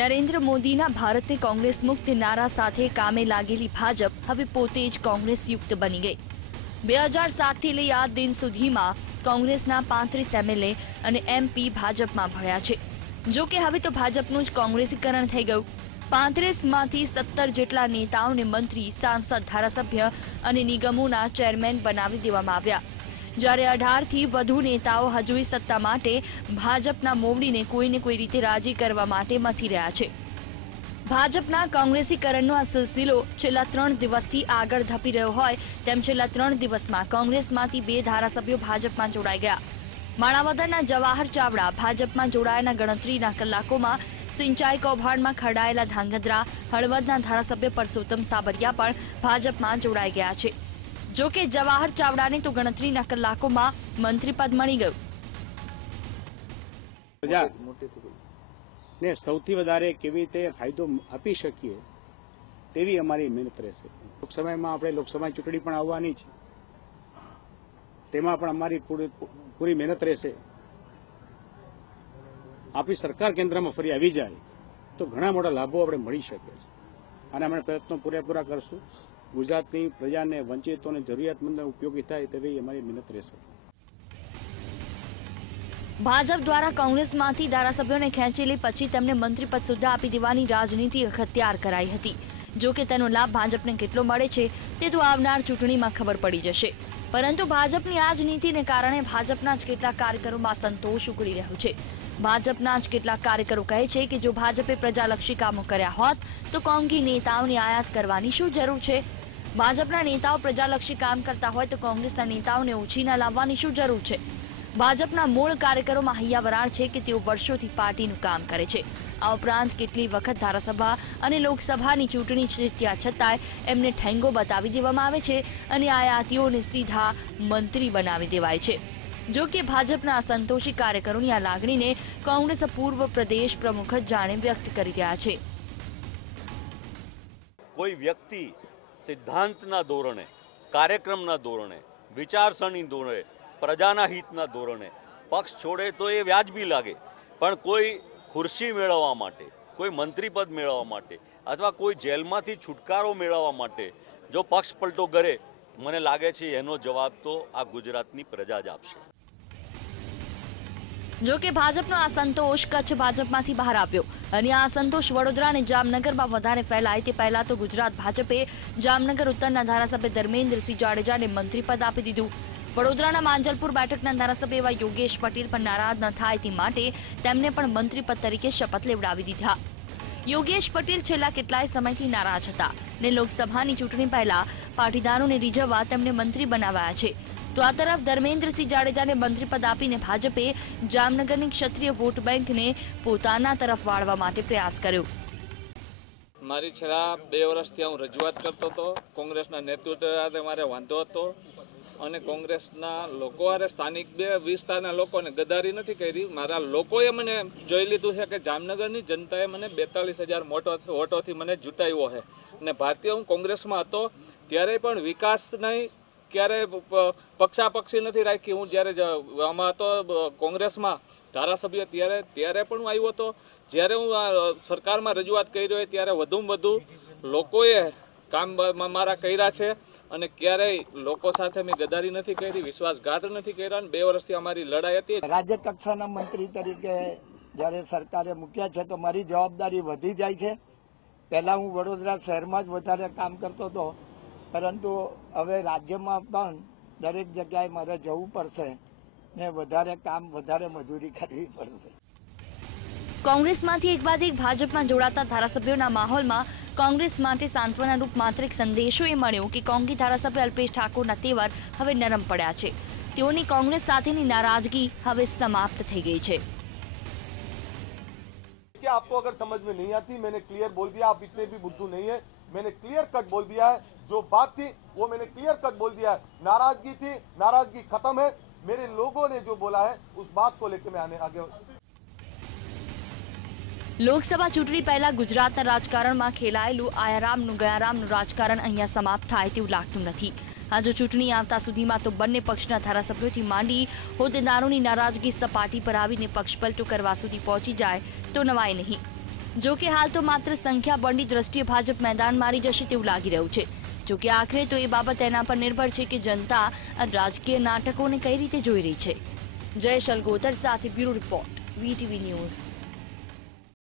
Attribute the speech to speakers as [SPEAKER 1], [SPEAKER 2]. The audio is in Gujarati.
[SPEAKER 1] નરેન્દ્ર મોદીના ભારતને કોંગ્રેસ મુક્ત નારા સાથે કામે લાગેલી ભાજપ હવે પોતે જ કોંગ્રેસ યુક્ત બની ગઈ. બે હજાર સાતથી લઈ આ દિન સુધીમાં કોંગ્રેસના પાંત્રીસ એમએલએ અને એમપી ભાજપમાં ભળ્યા છે. જો કે હવે તો ભાજપનું જ કોંગ્રેસીકરણ થઈ ગયું. પાંત્રીસમાંથી સત્તર જેટલા નેતાઓને મંત્રી, સાંસદ, ધારાસભ્ય અને નિગમોના ચેરમેન બનાવી દેવામાં આવ્યા. જ્યારે અઢારથી વધુ નેતાઓ હજુય સત્તા માટે ભાજપના મોવડીને કોઈને કોઈ રીતે રાજી કરવા માટે મથી રહ્યા છે. ભાજપના કોંગ્રેસીકરણનો આ સિલસિલો છેલ્લા ત્રણ દિવસથી આગળ ધપી રહ્યો હોય તેમ છેલ્લા ત્રણ દિવસમાં કોંગ્રેસમાંથી બે ધારાસભ્યો ભાજપમાં જોડાઈ ગયા. માણાવદરના જવાહર ચાવડા ભાજપમાં જોડાયાના ગણતરીના કલાકોમાં સિંચાઈ કૌભાંડમાં ખરડાયેલા ધાંગધ્રા, હળવદના ધારાસભ્ય પરસોત્તમ સાબરિયા પણ ભાજપમાં જોડાઈ ગયા છે. જો કે જવાહર ચાવડાને તો ગણતરીના કલાકોમાં મંત્રીપદ મળી ગયું.
[SPEAKER 2] ને સૌથી વધારે કેવી રીતે ફાયદો આપી શકીએ તેવી અમારી મહેનત રહેશે. લોકસભામાં આપણે લોકસભા ચૂંટણી પણ આવવાની છે. તેમાં પણ અમારી પૂરી મહેનત રહેશે. આપણી સરકાર કેન્દ્રમાં ફરી આવી જાય તો ઘણા મોટા લાભો આપણે મળી શકે છે. અને અમે પ્રયત્નો પૂરેપૂરા કરશું. ગુજરાતની પ્રજાને વંચિતોને જરૂરિયાતમંદને ઉપયોગી થાય તેવી અમારી મહેનત રહેશે.
[SPEAKER 1] ભાજપ દ્વારા કોંગ્રેસમાંથી ધારાસભ્યોને ખેંચી લઈ પછી તેમને મંત્રીપદ સુદ્ધા આપી દેવાની રાજનીતિ અખત્યાર કરાઈ હતી. જો કે તેનો લાભ ભાજપને કેટલો મળે છે, તે તો આવનાર ચૂંટણીમાં ખબર પડી જશે. પરંતુ ભાજપની આ જ નીતિને કારણે ભાજપના જ કેટલાક કાર્યકરોમાં સંતોષ ઉકળી રહ્યો છે. ભાજપના જ કેટલાક કાર્યકરો કહે છે કે જો ભાજપે પ્રજાલક્ષી કામો કર્યા હોત, તો કોંગી નેતાઓની આયાત કરવાની શું જરૂર છે? ભાજપના નેતાઓ પ્રજાલક્ષી કામ કરતા હોય તો કોંગ્રેસના નેતાઓને ઉછીના લાવવાની શું જરૂર છે? ભાજપના મૂળ કાર્યકરોમાં હૈયા વરાળ છે કે તેઓ વર્ષોથી પાર્ટીનું કામ કરે છે. આ ઉપરાંત કેટલી વખત ધારાસભા અને લોકસભાની ચૂંટણી જીત્યા છતાંય એમને ઠેંગો બતાવી દેવામાં આવે છે અને આયાતીઓને સીધા મંત્રી બનાવી દેવાય છે. જો કે ભાજપના અસંતોષી કાર્યકરોની આ લાગણીને કોંગ્રેસ પૂર્વ પ્રદેશ પ્રમુખ જાણે વ્યક્ત કરી રહ્યા છે.
[SPEAKER 3] કોઈ વ્યક્તિ સિદ્ધાંતના ધોરણે, કાર્યક્રમના ધોરણે, વિચારસરણી ધોરણે, પ્રજાના હિતના ધોરણે, પક્ષ છોડે તો એ વ્યાજબી લાગે. પણ કોઈ ખુરશી મેળવવા માટે, કોઈ મંત્રીપદ મેળવવા માટે અથવા કોઈ જેલમાંથી છુટકારો મેળવવા માટે જો પક્ષ પલટો કરે, મને લાગે છે એનો જવાબ તો આ ગુજરાતની પ્રજા જ આપશે.
[SPEAKER 1] જો કે ભાજપનો આ સંતોષ કચ્છ ભાજપમાંથી બહાર આવ્યો. અને આ સંતોષ વડોદરા અને જામનગરમાં વધારે ફેલાય તે પહેલા તો ગુજરાત ભાજપે જામનગર ઉત્તરના ધારાસભ્ય ધર્મેન્દ્રસિંહ જાડેજાને મંત્રીપદ આપી દીધું. વડોદરાના માંજલપુર બેઠકના ધારાસભ્ય એવા યોગેશ પટેલ પણ નારાજ ન થાય તે માટે તેમને પણ મંત્રીપદ તરીકે શપથ લેવડાવી દીધા. યોગેશ પટેલ છેલ્લા કેટલાય સમયથી નારાજ હતા ને લોકસભાની ચૂંટણી પહેલા પાટીદારોને રીઝવવા તેમને મંત્રી બનાવાયા છે. તો આ તરફ ધર્મેન્દ્રસિંહ જાડેજાને મંત્રીપદ આપીને ભાજપે જામનગરની ક્ષત્રિય વોટ બેંકને પોતાના તરફ વાળવા માટે પ્રયાસ કર્યો.
[SPEAKER 4] મારી છેલ્લા બે વર્ષથી હું રજૂઆત કરતો હતો. કોંગ્રેસના નેતૃત્વ સાથે મારે વાંધો હતો અને કોંગ્રેસના લોકો અરે સ્થાનિક બે વિસ્તારના લોકોને ગદારી નથી કરી. મારા લોકોએ મને જોઈ લીધું છે કે જામનગરની જનતાએ મને બેતાલીસ હજાર મોટો વોટોથી મને જૂટાવ્યો છે. અને ભારતીય હું કોંગ્રેસમાં હતો, ત્યારે પણ વિકાસ નહીં ક્યારે પક્ષાપક્ષી નથી રાખી. હું જ્યારે આમાં હતો કોંગ્રેસમાં ધારાસભ્ય ત્યારે ત્યારે પણ હું આવ્યો હતો. જ્યારે હું સરકારમાં રજૂઆત કરી રહ્યો ત્યારે વધુમાં વધુ લોકોએ કામ મારા કર્યા છે. અને ક્યારેય લોકો સાથે મેં ગદારી નથી કરી, વિશ્વાસઘાત નથી કર્યા. અને બે વર્ષથી અમારી લડાઈ હતી.
[SPEAKER 5] રાજ્ય કક્ષાના મંત્રી તરીકે જ્યારે સરકારે મૂક્યા છે, તો મારી જવાબદારી વધી જાય છે. પહેલા હું વડોદરા શહેરમાં જ વધારે કામ કરતો હતો. પરંતુ હવે રાજ્યમાં પણ દરેક જગ્યાએ મારે જવું પડશે ને વધારે કામ વધારે મજૂરી કરવી પડશે
[SPEAKER 1] કોંગ્રેસમાંથી એક બાદ એક ભાજપમાં જોડાતા ધારાસભ્યોના માહોલમાં કોંગ્રેસ માટે સાંત્વનારૂપ માત્ર એક સંદેશો એ મળ્યો કે કોંગી ધારાસભ્ય અલ્પેશ ઠાકોરના તેવર હવે નરમ પડ્યા છે તેઓની કોંગ્રેસ સાથેની નારાજગી હવે સમાપ્ત થઈ ગઈ છે
[SPEAKER 6] क्या आपको अगर समझ में नहीं आती मैंने क्लियर बोल दिया आप इतने भी बुद्धू नहीं है मैंने क्लियर कट बोल दिया है जो बात थी वो मैंने क्लियर कट बोल दिया है नाराजगी थी नाराजगी खत्म है मेरे लोगों ने जो बोला है उस बात को लेकर मैं आने आगे
[SPEAKER 1] લોકસભા ચૂંટણી પહેલા ગુજરાતના રાજકારણમાં ખેલાયેલું આયારામનું ગયારામનું રાજકારણ અહીંયા સમાપ્ત થાય તેવું લાગતું નથી આ જો ચૂંટણી આવતા સુધીમાં તો બંને પક્ષના ધારાસભ્યોથી માંડી હોદ્દેદારોની નારાજગી સપાટી પર આવીને પક્ષ પલટો કરવા સુધી પહોંચી જાય તો નવાય નહીં જો કે હાલ તો માત્ર સંખ્યા બળની દ્રષ્ટિએ ભાજપ મેદાન મારી જશે તેવું લાગી રહ્યું છે જો કે આખરે તો એ બાબત એના પર નિર્ભર છે કે જનતા રાજકીય નાટકોને કઈ રીતે જોઈ રહી છે. જય અલગોતર સાથે બ્યુરો રિપોર્ટ, વીટીવી ન્યૂઝ.